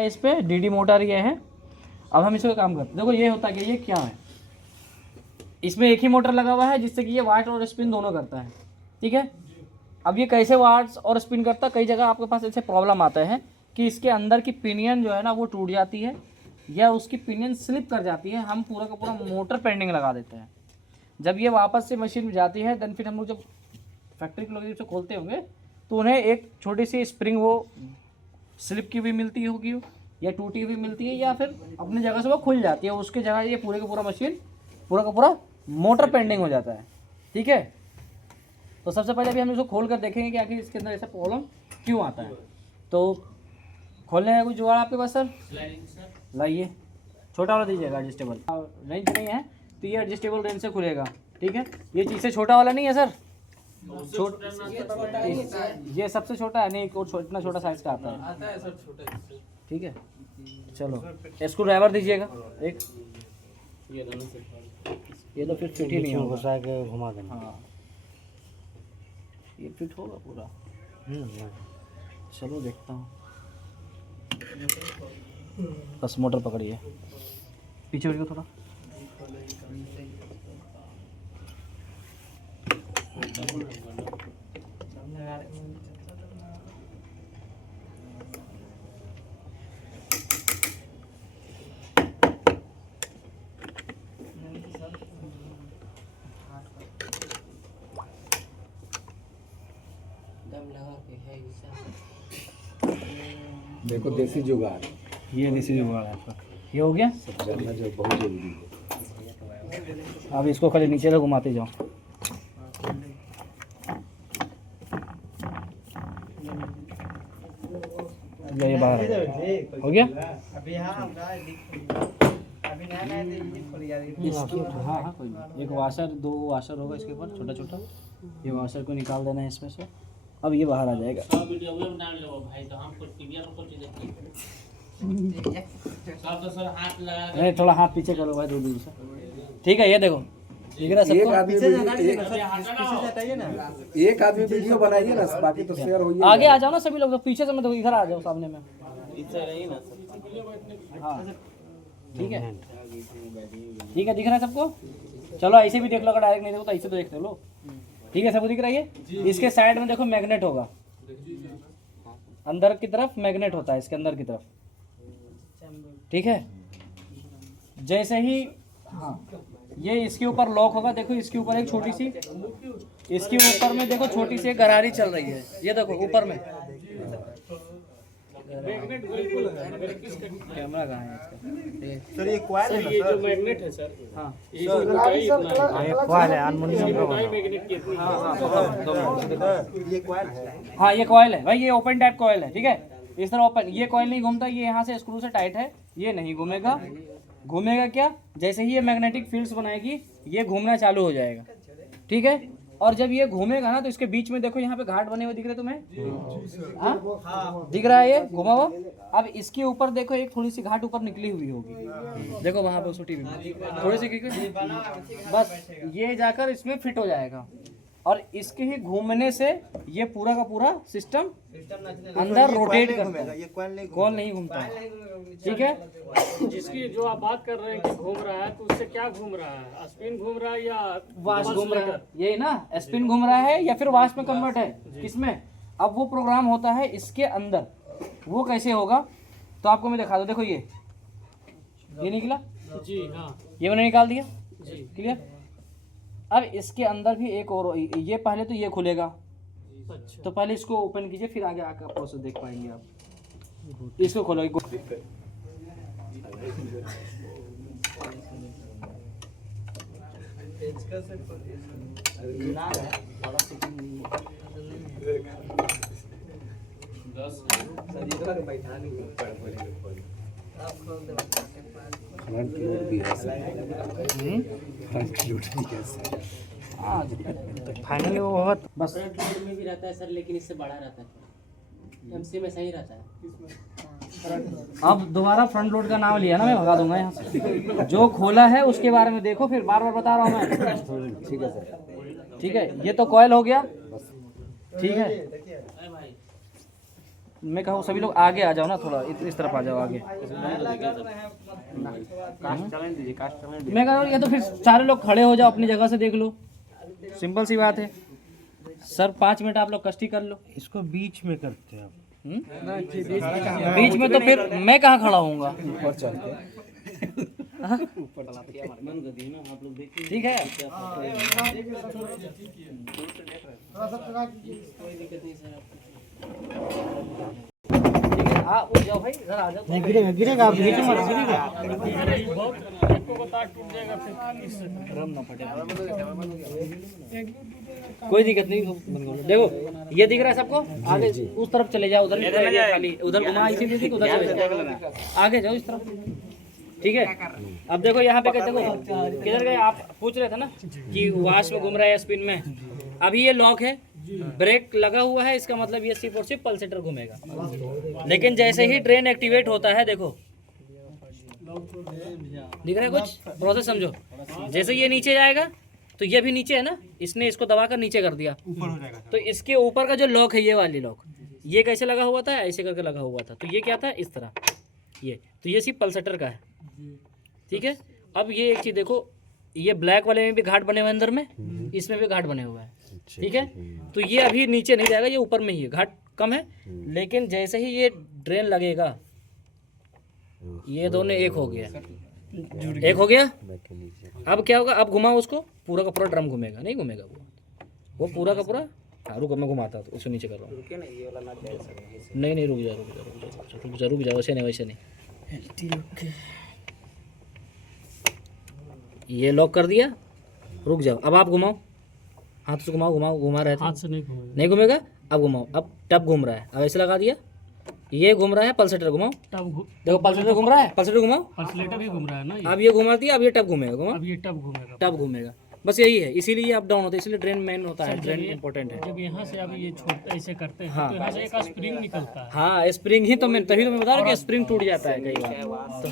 इस पे DD motor ये है। अब हम इसको काम करते हैं। देखो ये होता है कि ये क्या है, इसमें एक ही मोटर लगा हुआ है जिससे कि ये वाट और स्पिन दोनों करता है। ठीक है, अब ये कैसे वाट्स और स्पिन करता है, कई जगह आपके पास ऐसे प्रॉब्लम आता है कि इसके अंदर की पिनियन जो है ना वो टूट जाती है या उसकी पिनियन स्लिप कर जाती है। हम पूरा का पूरा मोटर पेंडिंग लगा देते हैं। जब ये वापस से मशीन में जाती है देन फिर हम लोग जब फैक्ट्री के लोग जब खोलते होंगे तो उन्हें एक छोटी सी स्प्रिंग वो स्लिप की भी मिलती होगी या टूटी हुई मिलती है या फिर अपनी जगह से वो खुल जाती है। उसके जगह ये पूरे का पूरा मशीन पूरा का पूरा मोटर पेंडिंग हो जाता है। ठीक है, तो सबसे पहले अभी हम इसको खोल कर देखेंगे कि आखिर इसके अंदर ऐसा प्रॉब्लम क्यों आता है। तो खोलने का कोई जुगाड़ आपके पास सर? लाइए, छोटा वाला दीजिएगा एडजस्टेबल। रेंज नहीं है तो ये एडजस्टेबल रेंज से खुलेगा। ठीक है, ये चीज़ से छोटा वाला नहीं है सर, ये सबसे छोटा है, नहीं और इतना छोटा साइज का आता है सर, छोटा। ठीक है, चलो स्क्रू ड्राइवर दीजिएगा एक, ये तो फिर फिट ही नहीं होगा, घुमा देना। हाँ, ये फिट होगा पूरा? चलो देखता हूँ। बस मोटर पकड़िए, पीछे उठ थोड़ा। देखो देसी जुगाड़, ये देसी जुगाड़ है आपका। ये हो गया, जानना जो बहुत जरूरी है। अब इसको खाली नीचे से घुमाते जाओ। ये बाहर हो गया। इसकी हाँ हाँ कोई नहीं, एक वाशर, दो वाशर होगा इसके ऊपर छोटा छोटा, ये वाशर को निकाल देना है इसमें से। अब ये बाहर आ जाएगा। नहीं, थोड़ा हाथ पीछे करो भाई, दूर से। ठीक है, ये देखो दिख रहा है सबको? एक आदमी वीडियो बनाइए ना, बाकी तो शेयर होइए। आगे आ जाओ ना सभी लोग, तो पीछे से मत, इधर आ जाओ सामने में। हाँ ठीक है, ठीक है, दिख रहा है सबको? चलो ऐसे भी देख लो, अगर डायरेक्ट नहीं देखो तो ऐसे तो देख लो। ठीक है, सबको दिख रहा है? ये इसके साइड में देखो मैग्नेट होगा, अंदर की तरफ मैग्नेट होता है इसके अंदर की तरफ। ठीक है, जैसे ही हाँ ये इसके ऊपर लॉक होगा, देखो इसके ऊपर एक छोटी सी, इसके ऊपर में देखो छोटी सी एक गरारी चल रही है, ये देखो ऊपर में। कैमरा कहाँ है इसका? सर ये कॉइल है ना सर, ये जो मैग्नेट है सर। हाँ ये कॉइल है, एल्युमिनियम का बना। ये कॉइल है। हाँ ये कॉइल है भाई, ये ओपन टाइप कॉइल है। ठीक है, इस तरह ओपन, ये कॉइल नहीं घूमता, ये यहाँ से स्क्रू से टाइट है, ये नहीं घूमेगा। घूमेगा क्या, जैसे ही ये मैग्नेटिक फील्ड्स बनाएगी ये घूमना चालू हो जाएगा। ठीक है, और जब ये घूमेगा ना तो इसके बीच में देखो यहाँ पे घाट बने हुए दिख रहे तुम्हें? हाँ दिख रहा है ये घुमा हुआ। अब इसके ऊपर देखो एक थोड़ी सी घाट ऊपर निकली हुई होगी, देखो वहां पे छोटी थोड़ी सी, बस ये जाकर इसमें फिट हो जाएगा और इसके ही घूमने से ये पूरा का पूरा सिस्टम अंदर रोटेट करता है। ये कॉइल नहीं घूमता है। ठीक है, जिसकी जो आप बात कर रहे हैं कि घूम रहा है, तो उससे क्या घूम रहा है? स्पिन घूम रहा है या वाश घूम रहा है? यही ना, स्पिन घूम रहा है या फिर वाश में कन्वर्ट है, किसमें? अब वो प्रोग्राम होता है इसके अंदर, वो कैसे होगा तो आपको मैं दिखा दूं। देखो ये निकला जी, हाँ ये मैंने निकाल दिया जी, क्लियर। अब इसके अंदर भी एक और, ये पहले तो ये खुलेगा, अच्छा तो पहले इसको ओपन कीजिए फिर आगे आकर प्रोसेस देख पाएंगे आप। इसको खोलो, फ्रंट लोड भी है फ्रंट लोड भी है। फाइनली वो होगा बस। फ्रंट लोड में भी रहता है सर, लेकिन इससे बड़ा रहता है, एमसी में सही रहता है। अब दोबारा फ्रंट लोड का नाम लिया ना, मैं भगा दूंगा यहाँ से। जो खोला है उसके बारे में देखो, फिर बार बार बता रहा हूँ मैं। ठीक है सर, ठीक है, ये तो कॉइल हो गया। ठीक है, मैं कहूँ सभी लोग आगे आ जाओ ना, थोड़ा इस तरफ आ जाओ आगे। मैं कह रहा हूँ ये तो फिर सारे लोग खड़े हो जाओ, अपनी जगह से देख लो, सिंपल सी बात है। सर 5 मिनट आप लोग कष्टी कर लो। इसको बीच में करते हैं बीच में तो फिर मैं कहाँ खड़ा होऊंगा? ठीक है, आप उठ जाओ भाई, इधर आ जाओ। गिरेगा गिरेगा, आप नीचे मत गिरेगा। आपको को तार टूट जाएगा फिर इससे। रम ना फटे, कोई दिक्कत नहीं। देखो ये दिख रहा है सबको, आगे उस तरफ चले जाओ, उधर खाली उधर घुमा, इसीलिए थी कि उधर चले जाओ, आगे जाओ इस तरफ। ठीक है, अब देखो यहाँ पे देखो किधर गए आप, पूछ रहे थे ना कि वाश में घूम रहा है स्पिन में। अभी ये लॉक है, ब्रेक लगा हुआ है, इसका मतलब ये सिर्फ और सिर्फ पल्सेटर घूमेगा। लेकिन जैसे ही ट्रेन एक्टिवेट होता है, देखो दिख रहा है कुछ, प्रोसेस समझो। जैसे ये नीचे जाएगा तो ये भी नीचे है ना, इसने इसको दबाकर नीचे कर दिया, ऊपर हो जाएगा। तो इसके ऊपर का जो लॉक है, ये वाली लॉक, ये कैसे लगा हुआ था, ऐसे करके लगा हुआ था। तो ये क्या था, इस तरह ये, तो ये सिर्फ पल्सेटर का है। ठीक है, अब ये एक चीज देखो, ये ब्लैक वाले में भी घाट बने हुए हैं अंदर में, इसमें भी घाट बने हुए हैं। ठीक है, तो ये अभी नीचे नहीं जाएगा, ये ऊपर में ही है, घाट कम है। लेकिन जैसे ही ये ड्रेन लगेगा, ये दोनों एक हो गया, एक हो गया। अब क्या होगा, अब घुमाओ उसको, पूरा का पूरा ड्रम घूमेगा, नहीं घूमेगा वो पूरा का पूरा। हाँ रुको, मैं घुमाता हूँ, उसको नीचे कर रहा हूँ। नहीं नहीं, रुक जा रुक जा रुक जा रुक जा रुक जा, वैसे नहीं वैसे नहीं। ये लॉक कर दिया, रुक जाओ। अब आप घुमाओ, हाथ से घुमाओ, घुमाओ, घुमा रहे थे, हाथ से नहीं घूमेगा, नहीं घूमेगा। अब घुमाओ, अब टब घूम रहा है, अब ऐसे लगा दिया, ये घूम रहा है, पल्सेटर घुमाओ, देखो पल्सेटर घूम रहा है, पल्सेटर घुमाओ, पल्सलेटर भी घूम रहा है ना, अब ये घुमा दिया, अब ये टब घूमेगा, घुमाओ, अब ये टब घूमेगा। टब घूमेगा। बस यही है, इसीलिए ये अप डाउन होता है, इसलिए ड्रेन मेन होता है, ड्रेन इंपॉर्टेंट है। जब यहाँ से अब ये छोड़ ऐसे करते हैं, हाँ। तो यहाँ से एक स्प्रिंग निकलता है। हाँ स्प्रिंग ही तो मैं, तभी तो मैं बता रहा हूँ कि स्प्रिंग टूट जाता है कई बार। तो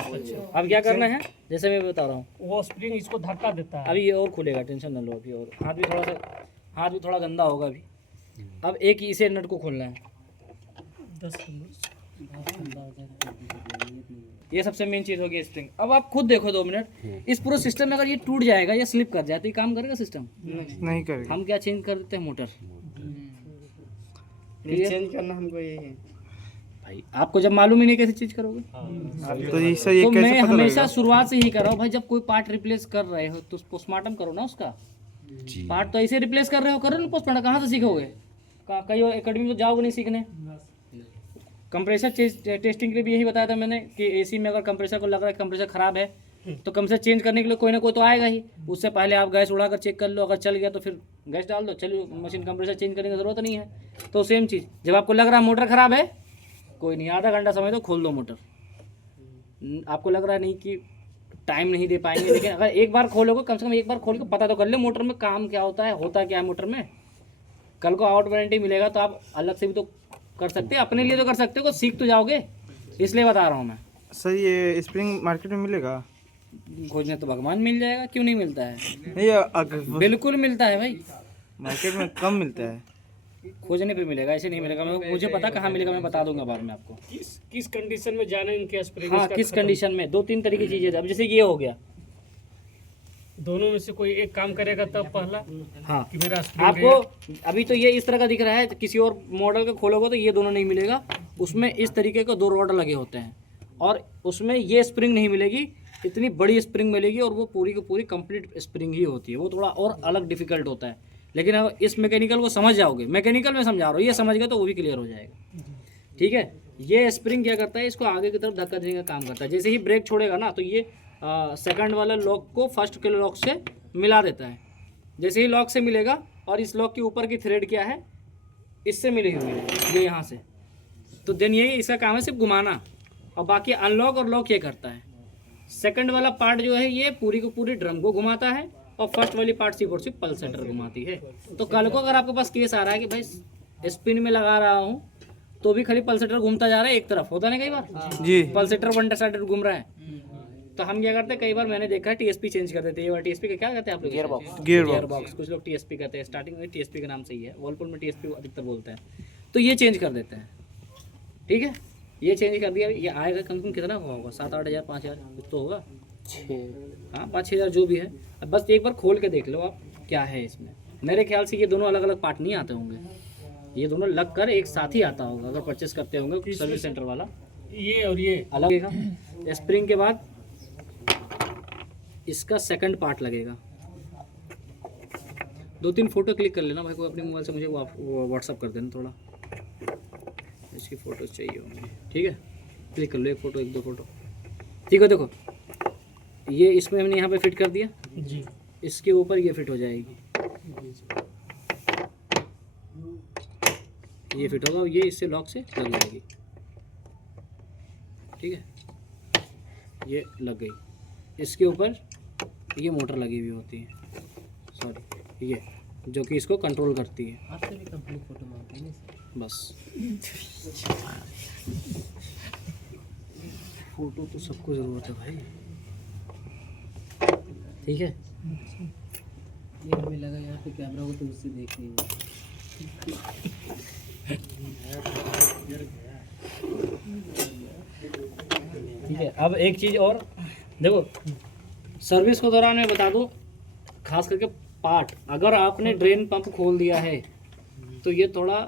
अब क्या करना है, जैसे मैं बता रहा हूँ, वो स्प्रिंग इसको धक्का देता है। अभी ये और खुलेगा, टेंशन न लो अभी। और हाथ भी थोड़ा सा, हाथ भी थोड़ा गंदा होगा अभी। अब एक ही इसे नट को खोलना है, 10 ये सबसे मेन चीज़ होगी स्प्रिंग। अब आप खुद देखो 2 मिनट, इस पूरे सिस्टम में अगर ये टूट जाएगा या स्लिप कर जाए तो ये काम करेगा सिस्टम? नहीं करेगा। हम क्या चेंज कर देते हैं, मोटर चेंज करना हमको यही है भाई। आपको जब मालूम ही नहीं कैसे चीज करोगे, तो ये सर ये तो कैसे मैं पता हमेशा लगेगा? शुरुआत से ही कर रहा हूँ भाई। जब कोई पार्ट रिप्लेस कर रहे हो तो पोस्टमार्टम करो ना उसका। पार्ट तो ऐसे रिप्लेस कर रहे हो, करो ना पोस्टमार्टम। कहाँ से सीखोगे, कई एकेडमी तो जाओगे नहीं सीखने। कंप्रेसर टेस्टिंग के लिए भी यही बताया था मैंने कि एसी में अगर कंप्रेसर को लग रहा है कंप्रेसर खराब है तो कंप्रेसर चेंज करने के लिए कोई ना कोई तो आएगा ही। उससे पहले आप गैस उड़ाकर चेक कर लो, अगर चल गया तो फिर गैस डाल दो, चलो मशीन कंप्रेसर चेंज करने की ज़रूरत नहीं है। तो सेम चीज़, जब आपको लग रहा है मोटर ख़राब है, कोई नहीं, आधा घंटा समय दो, खोल दो मोटर। आपको लग रहा है नहीं कि टाइम नहीं दे पाएंगे, लेकिन अगर एक बार खोलोगे, कम से कम एक बार खोल के पता तो कर ले मोटर में काम क्या होता क्या है मोटर में। कल को आउट वारंटी मिलेगा तो आप अलग से भी तो कर सकते हैं, अपने लिए तो कर सकते हो, सीख तो जाओगे, इसलिए बता रहा हूँ मैं। सर ये स्प्रिंग मार्केट में मिलेगा? खोजने तो भगवान मिल जाएगा, क्यों नहीं मिलता है? नहीं अगर बिल्कुल मिलता है भाई, मार्केट में कम मिलता है। खोजने पे मिलेगा, ऐसे नहीं मिलेगा। मुझे पता कहाँ मिलेगा, मैं बता दूंगा बाद में आपको। किस कंडीशन में जाना इनके स्प्रिंग? हाँ, किस कंडीशन में, 2-3 तरीके की चीज़ें। अब जैसे ये हो गया, दोनों में से कोई एक काम करेगा तब पहला हाँ कि मेरा स्प्रिंग आपको अभी तो ये इस तरह का दिख रहा है, तो किसी और मॉडल का खोलोगे तो ये दोनों नहीं मिलेगा। उसमें इस तरीके के 2 रॉड लगे होते हैं और उसमें ये स्प्रिंग नहीं मिलेगी, इतनी बड़ी स्प्रिंग मिलेगी और वो पूरी की पूरी कंप्लीट स्प्रिंग ही होती है। वो थोड़ा और अलग डिफिकल्ट होता है, लेकिन अगर इस मैकेनिकल को समझ जाओगे, मैकेनिकल में समझा रहा हूँ, ये समझ गए तो वो भी क्लियर हो जाएगा। ठीक है, ये स्प्रिंग क्या करता है, इसको आगे की तरफ धक्का देने का काम करता है। जैसे ही ब्रेक छोड़ेगा ना तो ये सेकंड वाला लॉक को फर्स्ट के लॉक से मिला देता है। जैसे ही लॉक से मिलेगा, और इस लॉक के ऊपर की थ्रेड क्या है, इससे मिली हुई है ये यहाँ से, तो देन ये इसका काम है सिर्फ घुमाना, और बाकी अनलॉक और लॉक ये करता है। सेकंड वाला पार्ट जो है ये पूरी को पूरी ड्रम को घुमाता है, और फर्स्ट वाली पार्ट सिर्फ और सिर्फ पल्सेटर घुमाती है। तो कल को अगर आपके पास केस आ रहा है कि भाई स्पिन में लगा रहा हूँ तो भी खाली पल्सेटर घूमता जा रहा है एक तरफ, होता नहीं कई बार जी, पल्सेटर वन साइड घूम रहा है, तो हम क्या करते हैं, कई बार मैंने देखा है टीएसपी चेंज कर देते हैं। ये वाला टीएसपी का क्या कहते हैं आप लोग? गियर बॉक्स, कुछ लोग टीएसपी कहते हैं, स्टार्टिंग में टीएसपी का नाम सही है, वॉलपुल में टीएसपी अधिकतर बोलते हैं। तो ये चेंज कर देते हैं, ठीक है, ये चेंज कर दिया। ये आएगा कम से कम कितना होगा, 7-8 हज़ार 5 हज़ार कुछ तो होगा। 5-6 हज़ार जो भी है। अब बस एक बार खोल के देख लो आप क्या है इसमें। मेरे ख्याल से ये दोनों अलग अलग पार्ट नहीं आते होंगे, ये दोनों लग कर एक साथ ही आता होगा अगर परचेस करते होंगे सर्विस सेंटर वाला। ये और ये अलग लगेगा। स्प्रिंग के बाद इसका सेकंड पार्ट लगेगा। 2-3 फ़ोटो क्लिक कर लेना भाई को अपने मोबाइल से, मुझे व्हाट्सअप कर देना थोड़ा, इसकी फ़ोटोज़ चाहिए होंगी। ठीक है, क्लिक कर लो, 1 फ़ोटो 1-2 फ़ोटो। ठीक है, देखो ये इसमें हमने यहाँ पे फिट कर दिया जी, इसके ऊपर ये फिट हो जाएगी, ये फिट होगा, ये इससे लॉक से लग जाएगी। ठीक है, ये लग गई। इसके ऊपर ये मोटर लगी हुई होती है, सॉरी ये जो कि इसको कंट्रोल करती है। आपसे भी कंप्लीट फोटो मांगते हैं सर। बस फोटो तो सबको ज़रूरत है भाई। ठीक है, ये हमें लगा यहाँ पे कैमरा को तो उससे देख रही है। ठीक है। अब एक चीज़ और देखो, सर्विस को दौरान मैं बता दूं, खास करके पार्ट, अगर आपने ड्रेन पंप खोल दिया है तो ये थोड़ा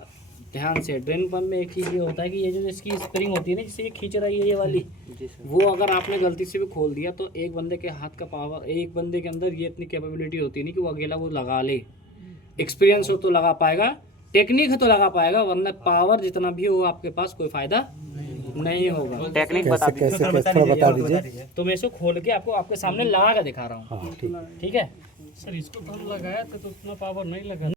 ध्यान से। ड्रेन पंप में एक चीज़ ये होता है कि ये जो इसकी स्प्रिंग होती है ना, जिससे ये खींच रही है ये वाली, वो अगर आपने गलती से भी खोल दिया तो एक बंदे के हाथ का पावर, एक बंदे के अंदर ये इतनी कैपेबिलिटी होती नहीं कि वो अकेला वो लगा ले। एक्सपीरियंस हो तो लगा पाएगा, टेक्निक है तो लगा पाएगा, वरना पावर जितना भी हो आपके पास कोई फ़ायदा नहीं होगा। टेक्निक बता कैसे थोड़ा बता दीजिए। तो मैं इसको खोल के आपको आपके सामने लगा कर दिखा रहा हूँ। हाँ ठीक। ठीक है, सर इसको तो हम लगाया था तो उतना पावर नहीं लगा।